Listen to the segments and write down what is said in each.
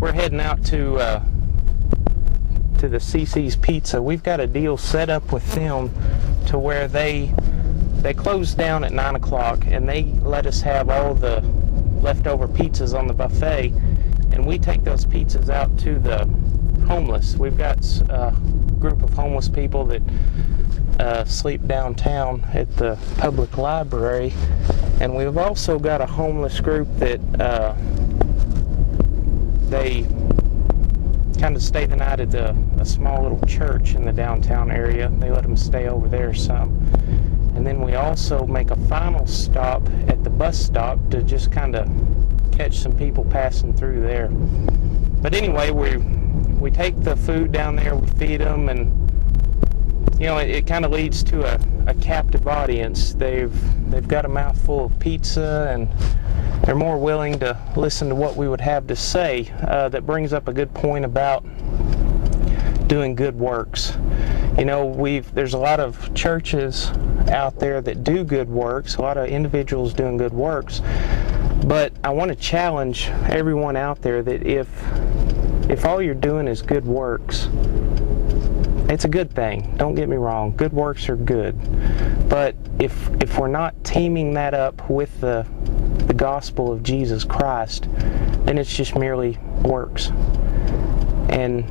we're heading out to the CC's Pizza. We've got a deal set up with them to where they close down at 9 o'clock and they let us have all the leftover pizzas on the buffet, and we take those pizzas out to the homeless. We've got a group of homeless people that sleep downtown at the public library, and we've also got a homeless group that they kind of stay the night at a small little church in the downtown area. They let them stay over there some. And then we also make a final stop at the bus stop to just kind of catch some people passing through there. But anyway, we take the food down there, we feed them, and you know, it kind of leads to a captive audience. They've got a mouthful of pizza, and they're more willing to listen to what we would have to say. That brings up a good point about doing good works. You know, there's a lot of churches out there that do good works, a lot of individuals doing good works, but I want to challenge everyone out there that if all you're doing is good works, it's a good thing. Don't get me wrong. Good works are good. But if we're not teaming that up with the gospel of Jesus Christ, then it's just merely works. And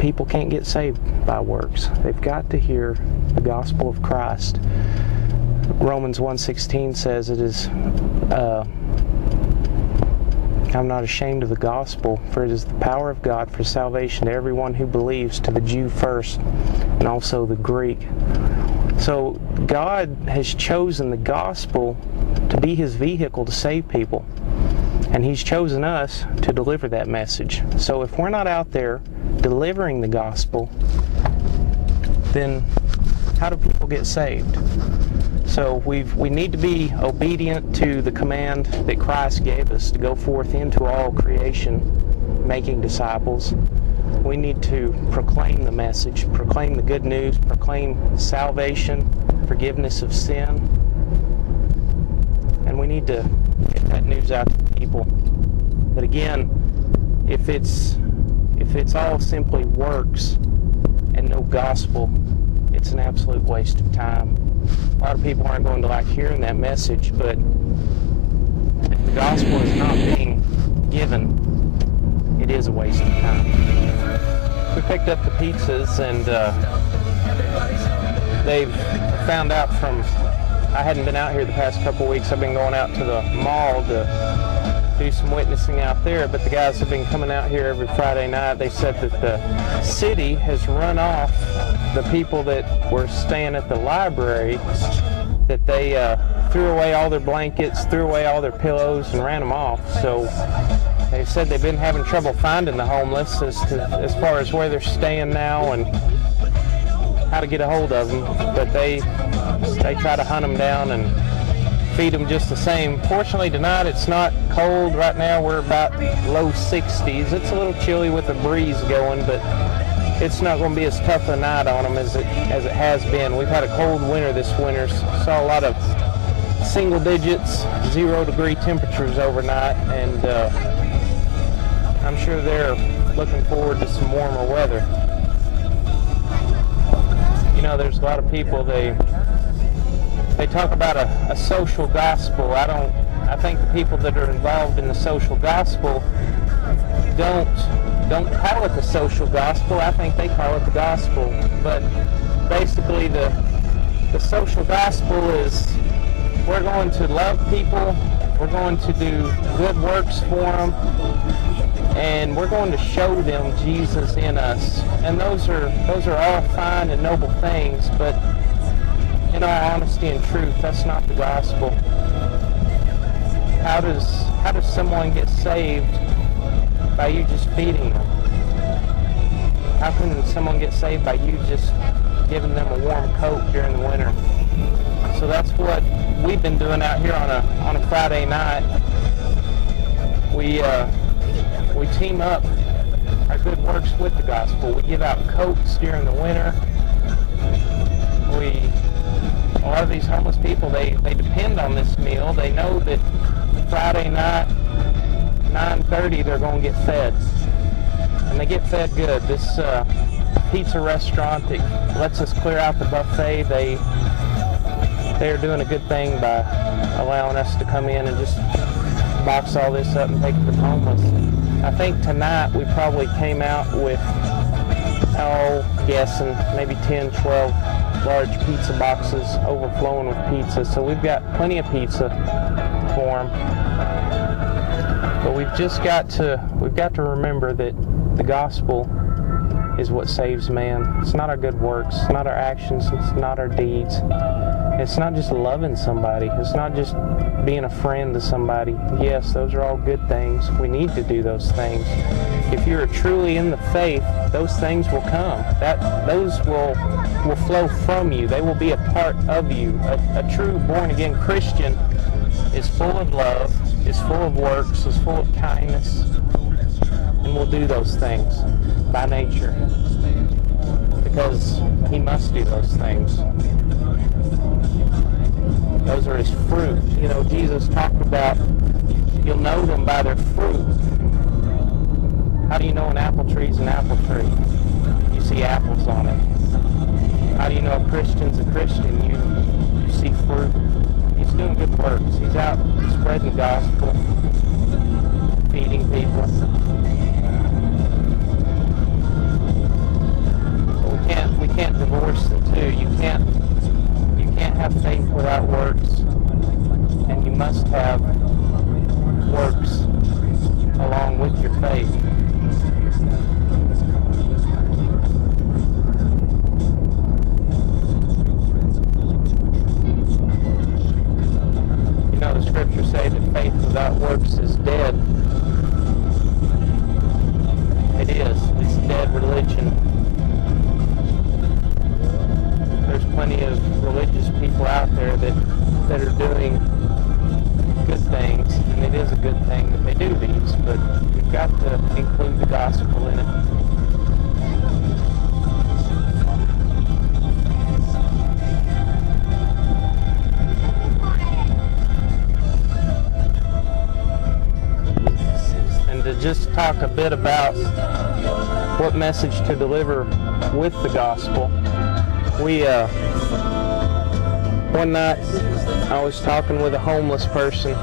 people can't get saved by works. They've got to hear the gospel of Christ. Romans 1:16 says it is, I'm not ashamed of the gospel, for it is the power of God for salvation to everyone who believes, to the Jew first, and also the Greek. So God has chosen the gospel to be his vehicle to save people, and he's chosen us to deliver that message. So if we're not out there delivering the gospel, then how do people get saved? So we need to be obedient to the command that Christ gave us to go forth into all creation, making disciples. We need to proclaim the message, proclaim the good news, proclaim salvation, forgiveness of sin. And we need to get that news out to people. But again, if it's all simply works and no gospel, it's an absolute waste of time. A lot of people aren't going to like hearing that message, but if the gospel is not being given, it is a waste of time. We picked up the pizzas, and they've found out from, I hadn't been out here the past couple of weeks. I've been going out to the mall to do some witnessing out there, but the guys have been coming out here every Friday night. They said that the city has run off the people that were staying at the library, that they threw away all their blankets, threw away all their pillows, and ran them off. So they said they've been having trouble finding the homeless as far as where they're staying now and how to get a hold of them. But they try to hunt them down and feed them just the same. Fortunately tonight it's not cold. Right now we're about low 60s. It's a little chilly with a breeze going, but it's not going to be as tough a night on them as it has been. We've had a cold winter this winter. Saw a lot of single digits, 0-degree temperatures overnight, and I'm sure they're looking forward to some warmer weather. You know, there's a lot of people, they talk about a social gospel. I think the people that are involved in the social gospel don't call it the social gospel. I think they call it the gospel. But basically the social gospel is we're going to love people, we're going to do good works for them, and we're going to show them Jesus in us. And those are all fine and noble things, but in all honesty and truth, that's not the gospel. How does someone get saved by you just feeding them? How can someone get saved by you just giving them a warm coat during the winter? So that's what we've been doing out here on a Friday night. We team up our good works with the gospel. We give out coats during the winter. A lot of these homeless people, they depend on this meal. They know that Friday night, 9:30, they're going to get fed. and they get fed good. This pizza restaurant that lets us clear out the buffet, they are doing a good thing by allowing us to come in and just box all this up and take it to the homeless. I think tonight we probably came out with, guessing, maybe 10, 12 large pizza boxes overflowing with pizza. So we've got plenty of pizza for them. But we've got to remember that the gospel is what saves man. It's not our good works, it's not our actions, it's not our deeds. It's not just loving somebody. It's not just being a friend to somebody. Yes, those are all good things. We need to do those things. If you're truly in the faith, those things will come. Those will flow from you. They will be a part of you. A true born-again Christian is full of love, is full of works, is full of kindness, and will do those things by nature because he must do those things. Those are his fruit. You know, Jesus talked about you'll know them by their fruit. How do you know an apple tree is an apple tree? You see apples on it. How do you know a Christian's a Christian? You see fruit. He's doing good works. He's out spreading the gospel, feeding people. But we can't divorce the two. You can't have faith without works, and you must have works along with your faith. You know, the scriptures say that faith without works is dead. It is. It's dead religion. There's plenty of religious people out there that are doing good things, and it is a good thing that they do these, but we've got to include the gospel in it. And to just talk a bit about what message to deliver with the gospel. One night I was talking with a homeless person.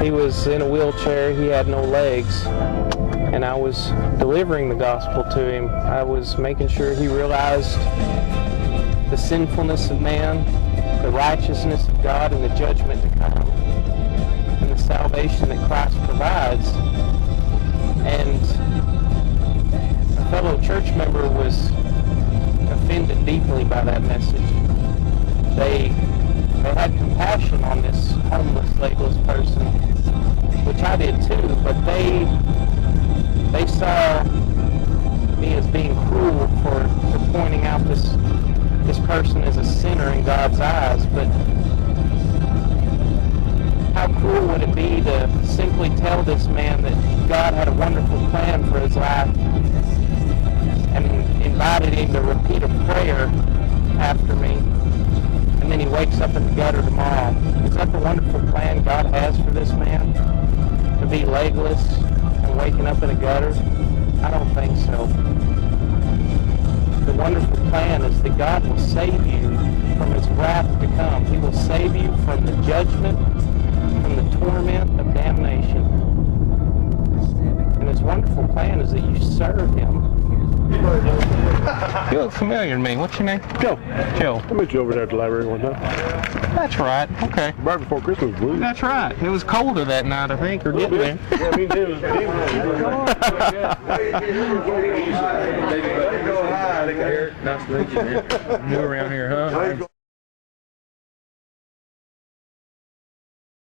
He was in a wheelchair, he had no legs, and I was delivering the gospel to him. I was making sure he realized the sinfulness of man, the righteousness of God, and the judgment to come, and the salvation that Christ provides. And a fellow church member was offended deeply by that message. They had compassion on this homeless, legless person, which I did too, but they saw me as being cruel for pointing out this person as a sinner in God's eyes. But how cruel would it be to simply tell this man that God had a wonderful plan for his life and invited him to repeat a prayer after me, and then he wakes up in the gutter tomorrow? Is that the wonderful plan God has for this man? To be legless and waking up in a gutter? I don't think so. The wonderful plan is that God will save you from his wrath to come. He will save you from the judgment, from the torment of damnation. And his wonderful plan is that you serve him. You look familiar to me. What's your name? Joe. Joe. I met you over there at the library one time. That's right. Okay. Right before Christmas, blues. That's right. It was colder that night, I think, or getting there. Yeah, me too. Nice to meet you, man. New around here, huh?